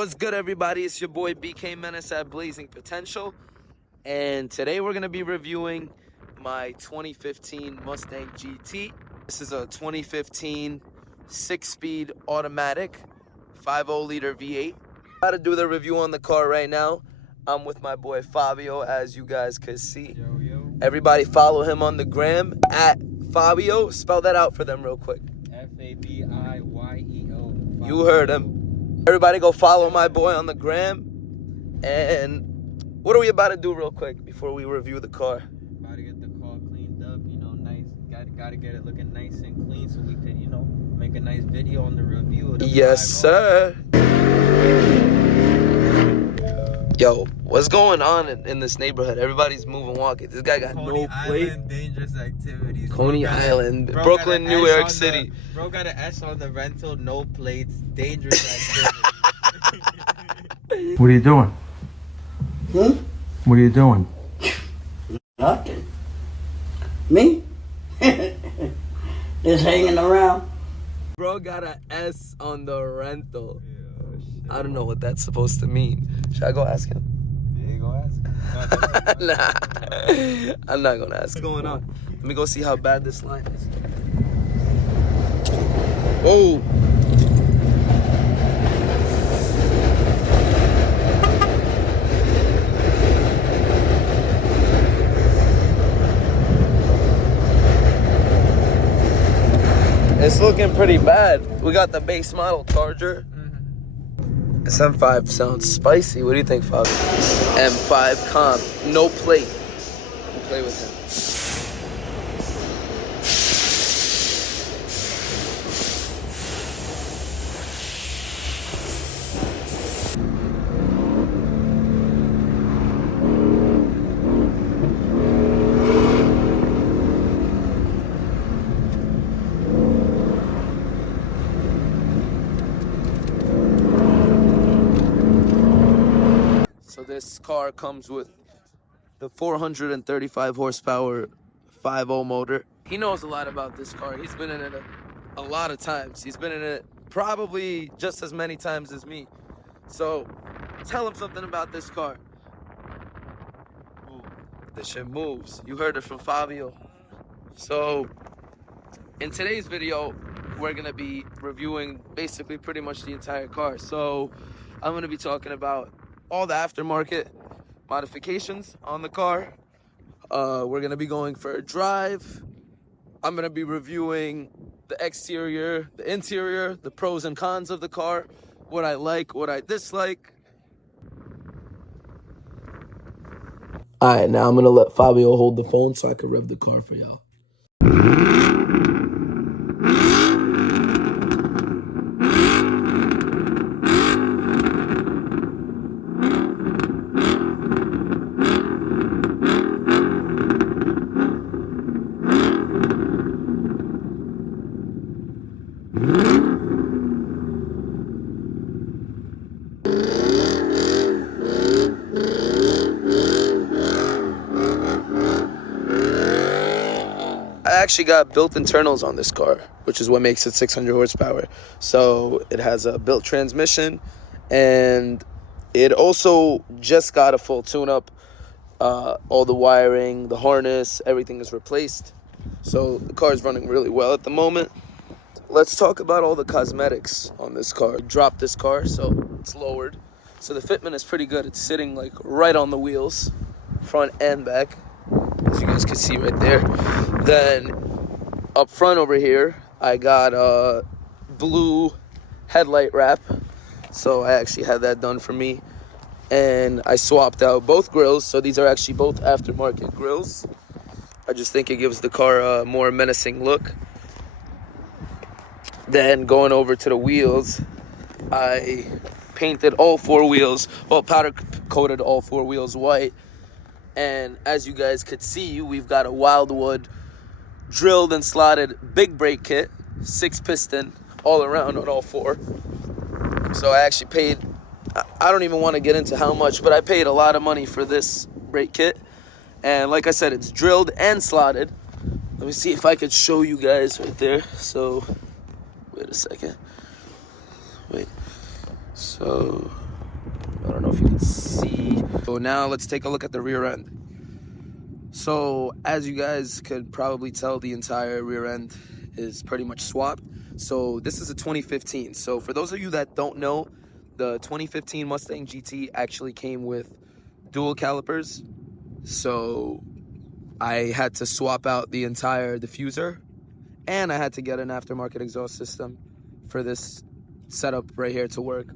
What's good, everybody? It's your boy BK Menace at Blazing Potential, and today we're going to be reviewing my 2015 Mustang GT. This is a 2015 6-speed automatic 5.0-liter V8. About to do the review on the car right now. I'm with my boy Fabio, as you guys could see. Yo. Everybody follow him on the gram at Fabio. Spell that out for them real quick. Fabio. You heard him. Everybody go follow my boy on the gram. And what are we about to do real quick before we review the car? About to get the car cleaned up, nice. Got to get it looking nice and clean so we could, make a nice video on the review of the Yes, sir. Yo, what's going on in this neighborhood? Everybody's moving, walking. This guy got Coney no plate. Island, dangerous activities. Coney Island, Brooklyn, New York City. Bro got an S on the rental, no plates, dangerous activities. What are you doing? What are you doing? Nothing. Me? Just hanging around. Bro got an S on the rental. I don't know what that's supposed to mean. Should I go ask him? Yeah, go ask him. Nah, I'm not gonna ask. What's going on? Let me go see how bad this line is. Oh. It's looking pretty bad. We got the base model Charger. This M5 sounds spicy. What do you think, Father? M5 comp, no plate. We'll play with him. So this car comes with the 435 horsepower 5.0 motor. He knows a lot about this car. He's been in it a lot of times. He's been in it probably just as many times as me. So tell him something about this car. Ooh, this shit moves. You heard it from Fabio. So in today's video, we're gonna be reviewing basically pretty much the entire car. So I'm gonna be talking about all the aftermarket modifications on the car. We're gonna be going for a drive. I'm gonna be reviewing the exterior, the interior, the pros and cons of the car, what I like, what I dislike. All right, now I'm gonna let Fabio hold the phone so I can rev the car for y'all. I actually got built internals on this car, which is what makes it 600 horsepower. So it has a built transmission, and it also just got a full tune-up. All the wiring, the harness, everything is replaced. So the car is running really well at the moment. Let's talk about all the cosmetics on this car. Dropped this car, so it's lowered. So the fitment is pretty good. It's sitting like right on the wheels, front and back, as you guys can see right there. Then up front over here, I got a blue headlight wrap. So I actually had that done for me. And I swapped out both grills. So these are actually both aftermarket grills. I just think it gives the car a more menacing look. Then going over to the wheels, I painted all four wheels, powder coated all four wheels white. And as you guys could see, we've got a Wildwood drilled and slotted big brake kit, 6-piston, all around on all four. So I actually paid, I don't even want to get into how much, but I paid a lot of money for this brake kit. And like I said, it's drilled and slotted. Let me see if I could show you guys right there. So, wait a second. Wait. So, if you can see. So now let's take a look at the rear end. So as you guys could probably tell, the entire rear end is pretty much swapped. So this is a 2015. So for those of you that don't know, the 2015 Mustang GT actually came with dual calipers. So I had to swap out the entire diffuser, and I had to get an aftermarket exhaust system for this setup right here to work.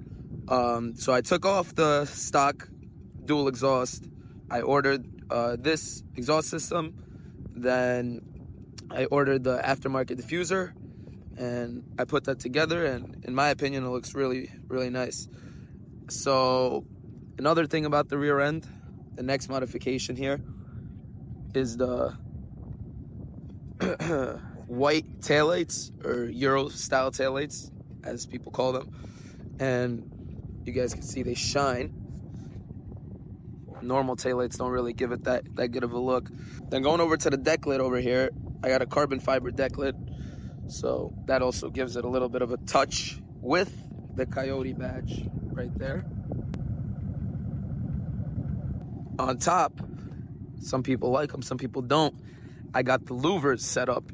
So I took off the stock dual exhaust. I ordered this exhaust system, then I ordered the aftermarket diffuser, and I put that together, and in my opinion it looks really, really nice. So another thing about the rear end, the next modification here, is the white taillights, or Euro style taillights as people call them, and you guys can see they shine. Normal taillights don't really give it that good of a look. Then going over to the deck lid over here, I got a carbon fiber deck lid, so that also gives it a little bit of a touch with the Coyote badge right there. On top, some people like them, some people don't. I got the louvers set up.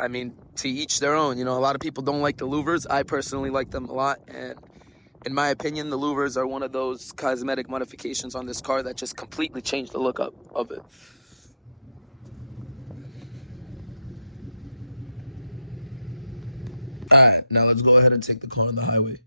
I mean, to each their own. You know, a lot of people don't like the louvers. I personally like them a lot, and in my opinion, the louvers are one of those cosmetic modifications on this car that just completely changed the look of it. Alright, now let's go ahead and take the car on the highway.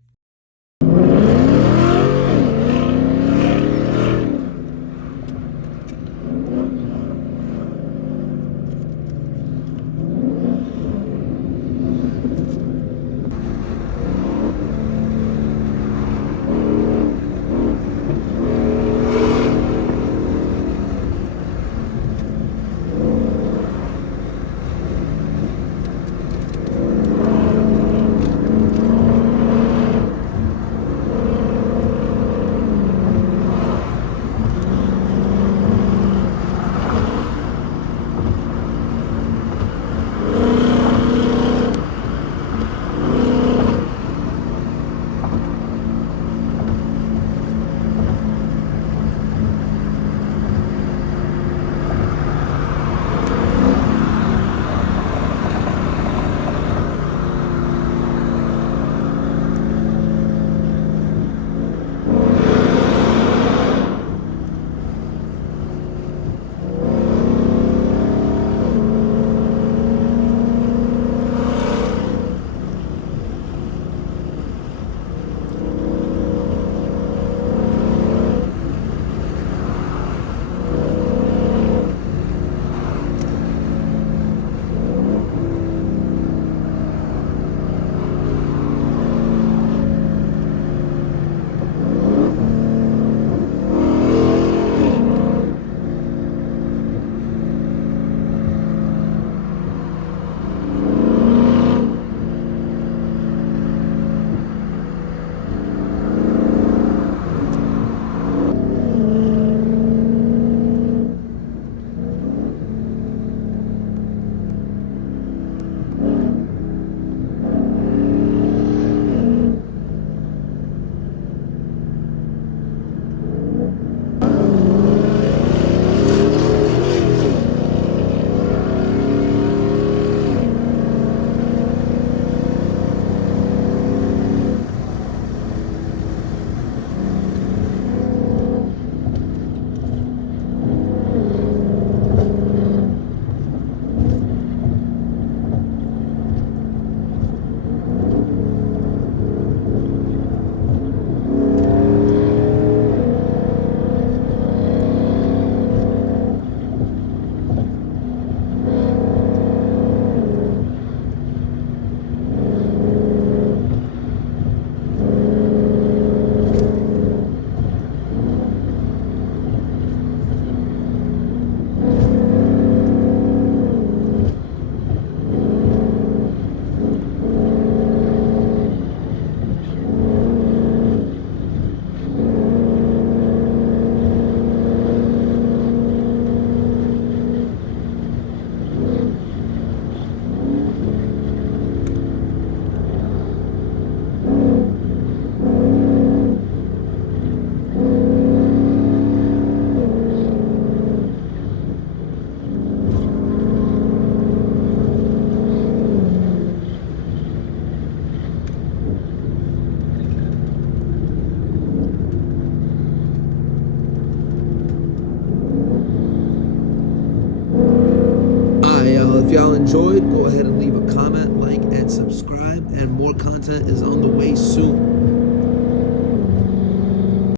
if y'all enjoyed, go ahead and leave a comment, like, and subscribe. And more content is on the way soon.